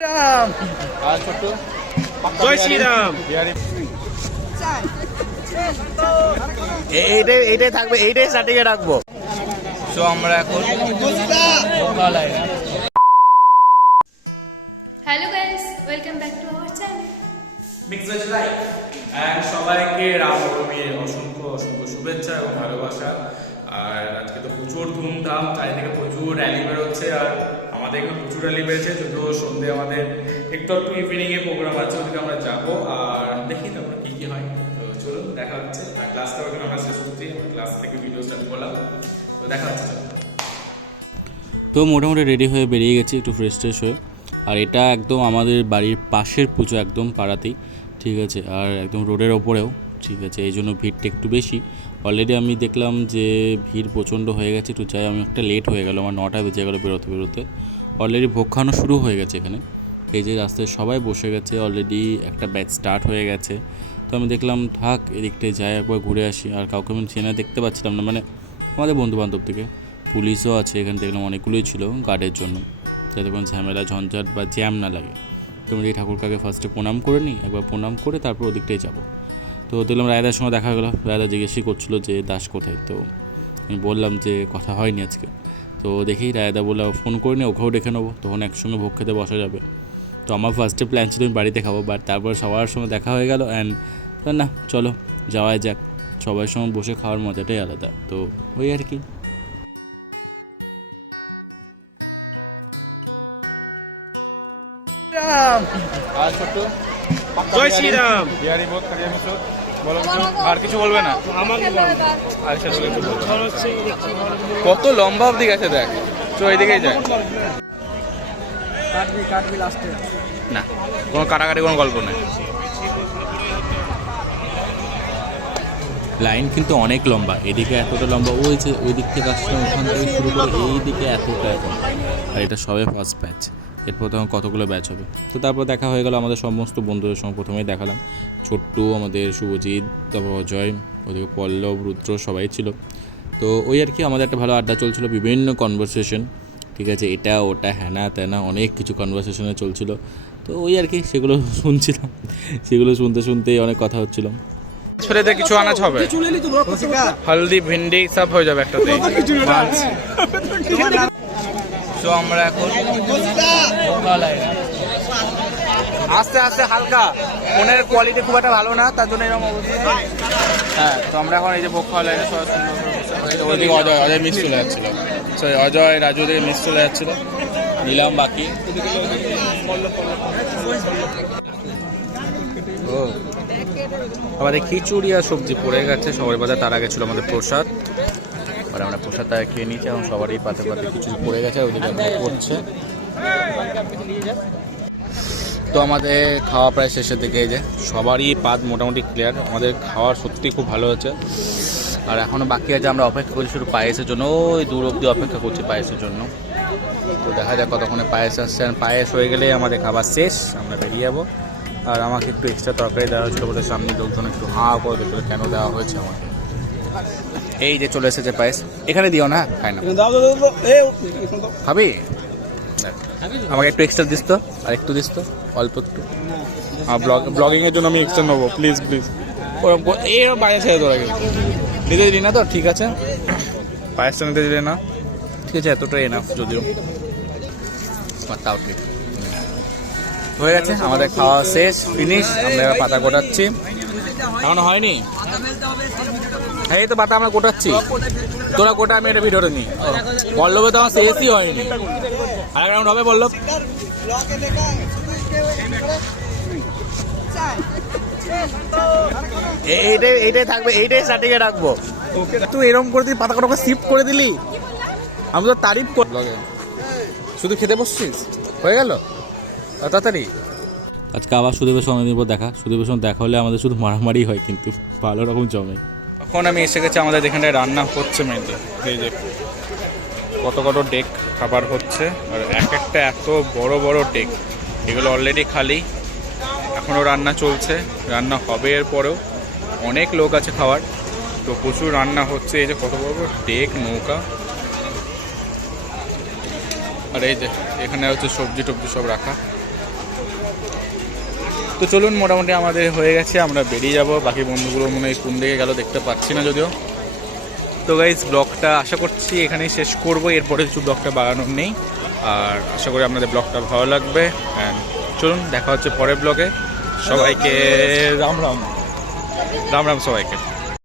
রাম আর ছোট্ট জয় শ্রীরাম। এইটাই থাকবে, এইটাই স্টার্টিংয়ে রাখবো। তো আমরা এখন hello guys, welcome back to our channel mix veg life and সবাইকে রামনবমীর অসংখ্য অসংখ্য শুভেচ্ছা এবং ভালোবাসা। আর আজকে তো প্রচুর ধুমধাম, চারিদিকে প্রচুর র্যালি বেরোচ্ছে, আর আমাদের এখানে প্রচুর র্যালি বেরোচ্ছে। যদিও সন্ধ্যে আমাদের একটু ইভিনিংয়ে প্রোগ্রাম আছে, ওদিকে আমরা যাবো আর দেখি তারপরে কী কী হয়। তো চলুন দেখা হচ্ছে। আর ক্লাসটা ওখানে আমরা শেষ করছি, ক্লাস থেকে ভিডিও স্টার্ট করলাম, তো দেখা হচ্ছে। তো মোটামুটি রেডি হয়ে বেরিয়ে গেছি একটু ফ্রেশ ট্রেশ হয়ে। আর এটা একদম আমাদের বাড়ির পাশের পুজো, একদম পাড়াতেই, ঠিক আছে, আর একদম রোডের ওপরেও, ঠিক আছে, এই জন্য ভিড়টা একটু বেশি। অলরেডি আমি দেখলাম যে ভিড় প্রচণ্ড হয়ে গেছে, একটু যাই আমি একটা লেট হয়ে গেল, আমার 9টা বেজে গেলো বেরোতে। অলরেডি ভোগ খাওয়ানো শুরু হয়ে গেছে এখানে, এই যে রাস্তায় সবাই বসে গেছে, অলরেডি একটা ব্যাচ স্টার্ট হয়ে গেছে। তো আমি দেখলাম থাক এদিকটায় যাই, একবার ঘুরে আসি। আর কাউকে আমি চেনা দেখতে পাচ্ছিলাম না, মানে আমাদের বন্ধুবান্ধব থেকে। পুলিশও আছে এখানে, দেখলাম অনেকগুলোই ছিল গার্ডের জন্য, যাতে কোনো ঝামেলা ঝঞ্ঝাট বা জ্যাম না লাগে। তো আমি এই ঠাকুরকাকে ফার্স্টে প্রণাম করে নিই, একবার প্রণাম করে তারপর ওদিকটাই যাবো। তো দেখলাম রায়দার সঙ্গে দেখা গেলো, রায়দা জিজ্ঞেসই করছিলো যে দাস কোথায়। তো আমি বললাম যে কথা হয়নি আজকে। তো দেখি রায়দা বললো ফোন করে নিই, ওকেও ডেকে নেবো, তখন একসঙ্গে ভোগ খেতে বসা যাবে। তো আমার ফার্স্টে প্ল্যান ছিল আমি বাড়িতে খাবো, বাট তারপর সবার সঙ্গে দেখা হয়ে গেল অ্যান্ড না চলো যাওয়াই যাক, সবার সঙ্গে বসে খাওয়ার মজাটাই আলাদা। তো ওই আর কি। রাম আর ছোট্ট জয় শ্রীরাম। বিহারি বোধ কারিয়া মিশ্র বলো কিছু, আর কিছু বলবে না? আচ্ছা বলে একটু বলবো। কত লম্বা অবধি গেছে দেখ, তো এইদিকেই যায় না, কোনো কাটাকাটি কোনো গল্প নেই। লাইন কিন্তু অনেক লম্বা, এদিকে এতটা লম্বা, ওই যে ওই দিক থেকে আসলে ওখান থেকে শুরু করে এই দিকে এতটা এখন। আর এটা সবে ফার্স্ট ব্যাচ, এরপর তখন কতগুলো ব্যাচ হবে। তো তারপর দেখা হয়ে গেল আমাদের সমস্ত বন্ধুদের সঙ্গে, প্রথমেই দেখালাম ছোট্টু, আমাদের শুভজিৎ, তারপর অজয়, ওদিকে পল্লব, রুদ্র, সবাই ছিল। তো ওই আর কি আমাদের একটা ভালো আড্ডা চলছিল, বিভিন্ন কনভারসেশন, ঠিক আছে, এটা ওটা হ্যানা ত্যানা অনেক কিছু কনভারসেশনে চলছিল। তো ওই আর কি সেগুলো শুনছিলাম, সেগুলো শুনতেই অনেক কথা হচ্ছিলো। ছেলেদের কিছু আনাজ হবে, হলদি ভিন্ডি সব হয়ে যাবে একটাতে। তো আমরা এখন আস্তে আস্তে হালকা, ফোনের কোয়ালিটি খুব একটা ভালো না, তার জন্য এরকম অবস্থা। হ্যাঁ, তো আমরা এখন এই যে ভোগ খাওয়া লাইনে সবাই সুন্দর করে বসে, ওইদিকে অজয় মিস চলে যাচ্ছিল, সরি অজয় রাজু দিকে মিস চলে যাচ্ছিল, নিলাম বাকি। ও আমাদের খিচুড়ি আর সবজি পড়ে গেছে সবার বাজার, তার আগে ছিল আমাদের প্রসাদ, আর আমরা প্রসাদটা খেয়ে নিয়েছি। এখন সবারই পাতে খিচুড়ি পড়ে গেছে, ওদিকে পড়ছে। তো আমাদের খাওয়া প্রায় শেষের দিকে, এই যে সবারই পাত মোটামুটি ক্লিয়ার, আমাদের খাওয়ার সত্যি খুব ভালো হচ্ছে। আর এখনও বাকি আছে, আমরা অপেক্ষা করছি শুধু পায়েসের জন্য, ওই দূর অব্দি অপেক্ষা করছি পায়েসের জন্য। তো দেখা যাক কতক্ষণে পায়েস আসছে, আর পায়েস হয়ে গেলে আমাদের খাবার শেষ, আমরা বেরিয়ে যাবো। আর আমাকে একটু এক্সট্রা তরকারি দেওয়া হয়েছিল বলে সামনে লোকজন একটু হাঁ করে দেখলো কেন দেওয়া হয়েছে আমাকে। এই যে চলে এসেছে পায়েস, এখানে দিও না, খাই না, খাবি? আমাকে একটু এক্সট্রা দিস তো, আর একটু দিস তো, অল্প একটু। ব্লগিংয়ের জন্য আমি এক্সট্রা নেবো, প্লিজ প্লিজ। এই বাইরে ছেড়ে তোরা কিন্তু নিতে দিলি না তো, ঠিক আছে, পায়েসটা নিতে দিলে না, ঠিক আছে, এতটাই এনাফ যদিও, তাও ঠিক হয়ে গেছে। আমাদের খাওয়া শেষ, ফিনিশ। আমরা এবার পাতা গোটাচ্ছি, এখনো হয়নি। হ্যাঁ, এই তো পাতা আমরা গোটাচ্ছি, তোরা গোটা, আমি এটা ভিডিওটা নিই। পল্লবে তো আমার শেষই হয়নি, আর রাউন্ড হবে পল্লব। এইটাই থাকবে, এইটাই স্টার্টিংয়ে রাখবো। তুই এরকম করে দিলি, পাতা কটা শিফট করে দিলি, আমি তো তারিফ করি। শুধু খেতে বসছিস, হয়ে গেল তাড়াতাড়ি। আজকে আবার সুদেবের সঙ্গে নিব দেখা, সুদেবের সঙ্গে দেখা হলে আমাদের শুধু মারামারি হয়, কিন্তু ভালো রকম জমে। এখন আমি এসে গেছি, আমাদের যেখানটায় রান্না হচ্ছে মেনলি, এই যে কত ডেক খাবার হচ্ছে, আর এক একটা এত বড় বড় ডেক, এগুলো অলরেডি খালি, এখনও রান্না চলছে, রান্না হবে এরপরেও, অনেক লোক আছে খাওয়ার, তো প্রচুর রান্না হচ্ছে। এই যে কত বড় বড় ডেক, নৌকা, আর এই যে এখানে হচ্ছে সবজি টবজি সব রাখা। তো চলুন, মোটামুটি আমাদের হয়ে গেছে, আমরা বেরিয়ে যাব। বাকি বন্ধুগুলো মনে হয় কোন দিকে গেল দেখতে পাচ্ছি না যদিও। তো গাইজ ব্লগটা আশা করছি এখানেই শেষ করবো, এরপরে কিছু ব্লগটা বাড়ানোর নেই। আর আশা করি আপনাদের ব্লগটা ভালো লাগবে। অ্যান্ড চলুন, দেখা হচ্ছে পরের ব্লগে। সবাইকে রাম রাম, রাম রাম সবাইকে।